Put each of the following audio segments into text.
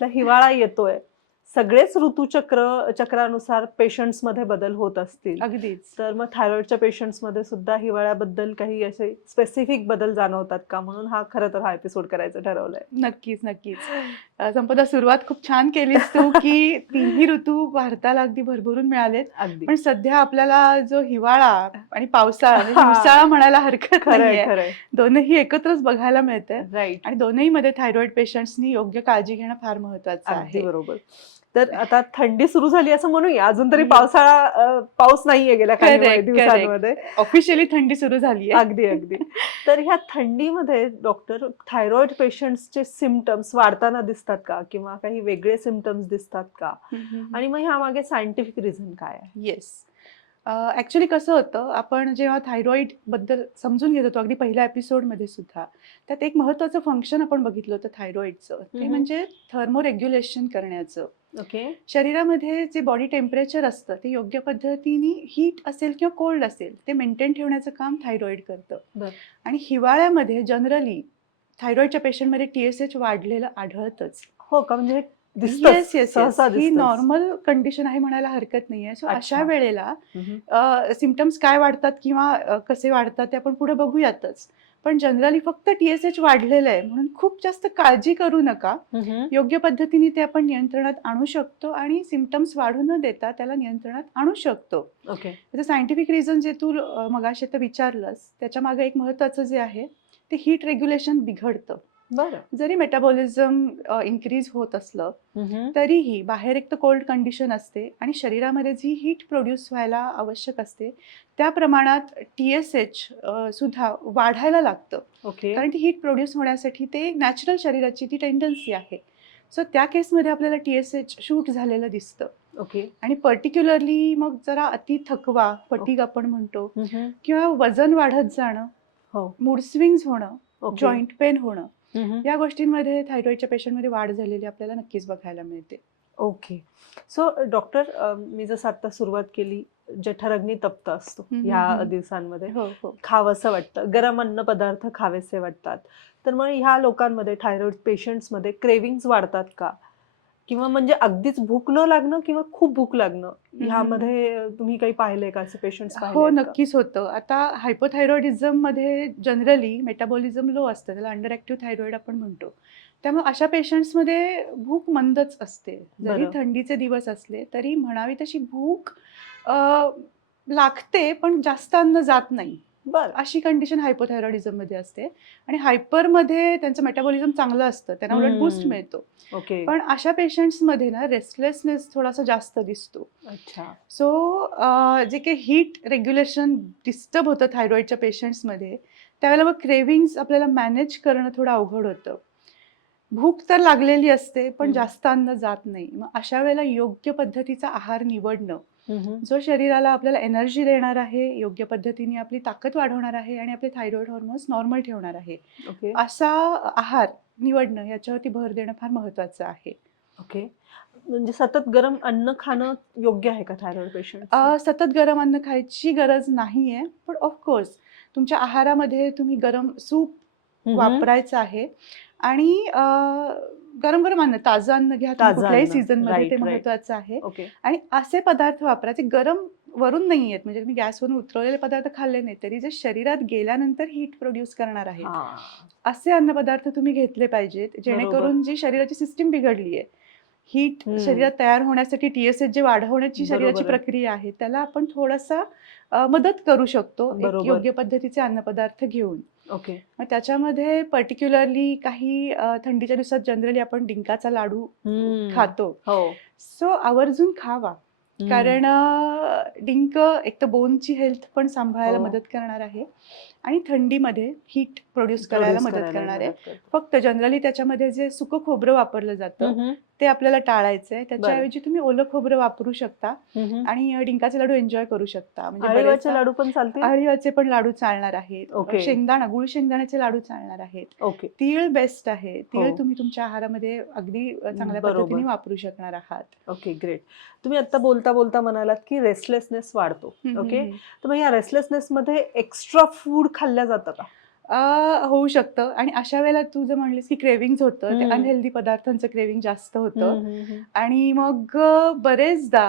सांगितलं, हिवाळा येतोय. सगळेच चक्रानुसार पेशंट्समध्ये बदल होत असतील. अगदीच. तर मग थायरॉइडच्या पेशंट्समध्ये सुद्धा हिवाळ्याबद्दल काही असे स्पेसिफिक बदल जाणवतात का? म्हणून खरं तर हा एपिसोड करायचं ठरवलंय. नक्कीच, नक्कीच. संपदा, सुरुवात खूप छान केलीस तू, की तिन्ही ऋतू भारताला अगदी भरभरून मिळालेत. अगदी. पण सध्या आपल्याला जो हिवाळा आणि पावसाळा म्हणजे हां. हिवसाळा म्हणायला हरकत खरंय, नाहीये. खरंय. दोन्ही एकत्रच बघायला मिळतंय राइट. आणि दोन्हीमध्ये थायरॉइड पेशंट्सनी योग्य काळजी घेणं फार महत्वाचं अगदी आहे. बरोबर. तर आता थंडी सुरू झाली असं म्हणूया. अजून तरी Yes. पाऊस नाहीये गेल्या काही करेक्ट, दिवसांमध्ये. करेक्ट. ऑफिशियली थंडी सुरू झालीये. अगदी, अगदी. तर ह्या थंडीमध्ये डॉक्टर थायरॉइड पेशंट्सचे सिम्प्टम्स वाढताना दिसतात का? किंवा काही वेगळे सिम्प्टम्स दिसतात का? आणि मग ह्यामागे सायंटिफिक रिझन काय आहे? येस. ॲक्च्युली कसं होतं, आपण जेव्हा थायरॉईड बद्दल समजून घेत होतो अगदी पहिल्या एपिसोडमध्ये सुद्धा, त्यात एक महत्त्वाचं फंक्शन आपण बघितलं होतं थायरॉईडचं. ते म्हणजे थर्मोरेग्युलेशन करण्याचं. ओके. शरीरामध्ये जे बॉडी टेम्परेचर असतं ते योग्य पद्धतीने हीट असेल किंवा कोल्ड असेल ते मेंटेन ठेवण्याचं काम थायरॉईड करतं. बरं. आणि हिवाळ्यामध्ये जनरली थायरॉईडच्या पेशंटमध्ये TSH वाढलेलं आढळतंच. हो का? म्हणजे येस, येस, येस. सहसा ही दिसतंच. नॉर्मल कंडिशन आहे म्हणायला हरकत नाहीये. सो अच्छा. अशा वेळेला हम्म. सिम्प्टम्स काय वाढतात किंवा कसे वाढतात ते आपण पुढे बघूयातच. पण जनरली फक्त TSH वाढलेलं आहे म्हणून खूप जास्त काळजी करू नका. योग्य पद्धतीने ते आपण नियंत्रणात आणू शकतो आणि सिम्प्टम्स वाढू न देता त्याला नियंत्रणात आणू शकतो. ओके. त्याचं सायंटिफिक रिझन जे तू मगाशी आता विचारलंस त्याच्या मागे एक महत्त्वाचं जे आहे ते हीट रेग्युलेशन बिघडतं. बरं. जरी मेटाबॉलिझम इन्क्रीज होत असलं तरीही बाहेर एक तर कोल्ड कंडिशन असते आणि शरीरामध्ये जी हीट प्रोड्यूस व्हायला आवश्यक असते त्या प्रमाणात TSH सुद्धा वाढायला लागतं. ओके. कारण ती हीट प्रोड्यूस होण्यासाठी ते नॅचरल शरीराची ती टेंडन्सी आहे. सो त्या केसमध्ये आपल्याला TSH शूट झालेलं दिसतं. ओके. आणि पर्टिक्युलरली मग जरा अति थकवा, फटीग आपण म्हणतो किंवा वजन वाढत जाणं, हो. मूड स्विंग्स होणं, ओके. जॉईंट पेन होणं, या गोष्टींमध्ये थायरॉइडच्या पेशंटमध्ये वाढ झालेली आपल्याला नक्कीच बघायला मिळते. ओके. सो डॉक्टर, मी जसं आता सुरुवात केली, जठराग्नी तप्त असतो ह्या दिवसांमध्ये. हो, हो. खावंसं वाटतं, गरम अन्न पदार्थ खावेसे वाटतात. तर मग ह्या लोकांमध्ये थायरॉइड पेशंट्समध्ये क्रेविंग्स वाढतात का? किंवा म्हणजे अगदीच भूक न लागणं किंवा खूप भूक लागणं ह्यामध्ये तुम्ही काही पाहिलंय का? असे पेशंट्स हो, पाहिले का? नक्कीच होतं. आता हायपोथायरॉइडिझममध्ये जनरली मेटाबॉलिझम लो असतं, त्याला अंडर ॲक्टिव्ह थायरॉइड आपण म्हणतो. त्यामुळे अशा पेशंट्समध्ये भूक मंदच असते. जरी बरं. थंडीचे दिवस असले तरी म्हणावी तशी भूक अ, लागते पण जास्त अन्न जात नाही. बरं. अशी कंडिशन हायपोथायरॉइडिझममध्ये असते आणि हायपरमध्ये त्यांचं मेटाबॉलिझम चांगलं असतं, त्यांना उलट बूस्ट मिळतो. ओके. पण अशा पेशंट्समध्ये ना रेस्टलेसनेस थोडासा जास्त दिसतो. अच्छा. सो जे काही हीट रेग्युलेशन डिस्टर्ब होतं थायरॉइडच्या पेशंट्समध्ये त्यावेळेला मग क्रेविंग्स आपल्याला मॅनेज करणं थोडं अवघड होतं. भूक तर लागलेली असते पण जास्त अन्न जात नाही. मग अशा वेळेला योग्य पद्धतीचा आहार निवडणं जो शरीराला आपल्याला एनर्जी देणार आहे, योग्य पद्धतीने आपली ताकद वाढवणार आहे आणि आपले थायरॉइड हॉर्मोन्स नॉर्मल ठेवणार आहे, ओके. असा आहार निवडणं याच्यावरती भर देणं फार महत्त्वाचं आहे. ओके. म्हणजे सतत गरम अन्न खाणं योग्य आहे का थायरॉइड पेशंट? सतत गरम अन्न खायची गरज नाहीये, पण ऑफकोर्स तुमच्या आहारामध्ये तुम्ही गरम सूप वापरायचं आहे आणि गरम-गरम अन्न, ताजं अन्न घ्या तुम्ही ताजं कुठल्याही अन्न. सीझनमध्ये, ते राइट, राइट. महत्त्वाचं आहे. ओके. आणि असे पदार्थ वापरायचे गरम वरून नाही आहेत, म्हणजे तुम्ही गॅसवरून उतरवलेले पदार्थ खाल्ले नाही तरी जे शरीरात गेल्यानंतर हीट प्रोड्यूस करणार आहेत असे अन्नपदार्थ तुम्ही घेतले पाहिजेत, जेणेकरून जी शरीराची सिस्टीम बिघडली आहे, हीट शरीरात तयार होण्यासाठी TSH जे वाढवण्याची शरीराची प्रक्रिया आहे त्याला आपण थोडासा मदत करू शकतो एक योग्य पद्धतीचे अन्नपदार्थ घेऊन. ओके. मग त्याच्यामध्ये पर्टिक्युलरली काही थंडीच्या दिवसात जनरली आपण डिंकाचा लाडू खातो. सो आवर्जून खावा, कारण डिंक एक तर बोनची हेल्थ पण सांभाळायला मदत करणार आहे आणि थंडीमध्ये हीट प्रोड्यूस करायला मदत करणार आहे. फक्त जनरली त्याच्यामध्ये जे सुकं खोबरं वापरलं जातं ते आपल्याला टाळायचं आहे. त्याच्याऐवजी तुम्ही ओलं खोबरं वापरू शकता आणि डिंकाचे लाडू एन्जॉय करू शकता. म्हणजे अळीवाचे लाडू पण चालतील? अळीवाचे पण लाडू चालणार आहेत. शेंगदाणा, गुळ शेंगदाण्याचे लाडू चालणार आहेत. ओके. तीळ बेस्ट आहे. तीळ तुम्ही तुमच्या आहारामध्ये अगदी चांगल्या पद्धतीने वापरू शकणार आहात. Okay, great. तुम्ही आता बोलता बोलता म्हणालात की रेस्टलेसनेस वाढतो. ओके. तर मग या रेस्टलेसनेस मध्ये एक्स्ट्रा फूड खाल्लं जातं का? होऊ शकतं आणि अशा वेळेला तू जर म्हणलीस की क्रेव्हिंग्ज होतं, ते हम्म. अनहेल्दी पदार्थांचं क्रेव्हिंग जास्त होतं. हम्म. आणि मग बरेचदा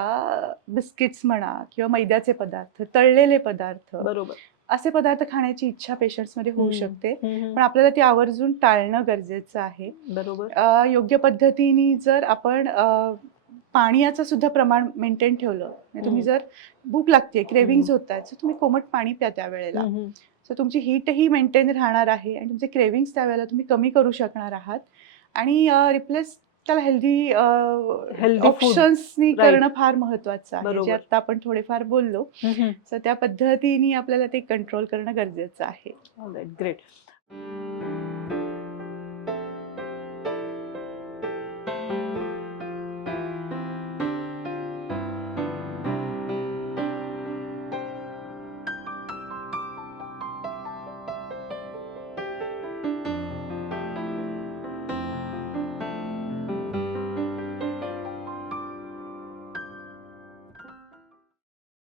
बिस्किट्स म्हणा किंवा मैद्याचे पदार्थ, तळलेले पदार्थ, बरोबर. असे पदार्थ खाण्याची इच्छा पेशंट्समध्ये होऊ शकते. हम्म. पण आपल्याला ती आवर्जून टाळणं गरजेचं आहे. बरोबर. योग्य पद्धतीने जर आपण पाण्याचं सुद्धा प्रमाण मेंटेन ठेवलं, म्हणजे तुम्ही हम्म. जर भूक लागते, क्रेव्हिंग्ज होत आहेत, तुम्ही कोमट पाणी प्या त्यावेळेला. हम्म. सो तुमची हीटही मेंटेन राहणार आहे आणि तुमचे क्रेव्हिंग्स त्यावेळेला तुम्ही कमी करू शकणार आहात. आणि रिप्लेस त्याला हेल्दी Healthy food. ऑप्शन्सनी Right. करणं फार महत्वाचं आहे, जे बरोबर. आता आपण थोडेफार बोललो. हम्म. सो त्या पद्धतीने आपल्याला ते कंट्रोल करणं गरजेचं आहे. All right, great.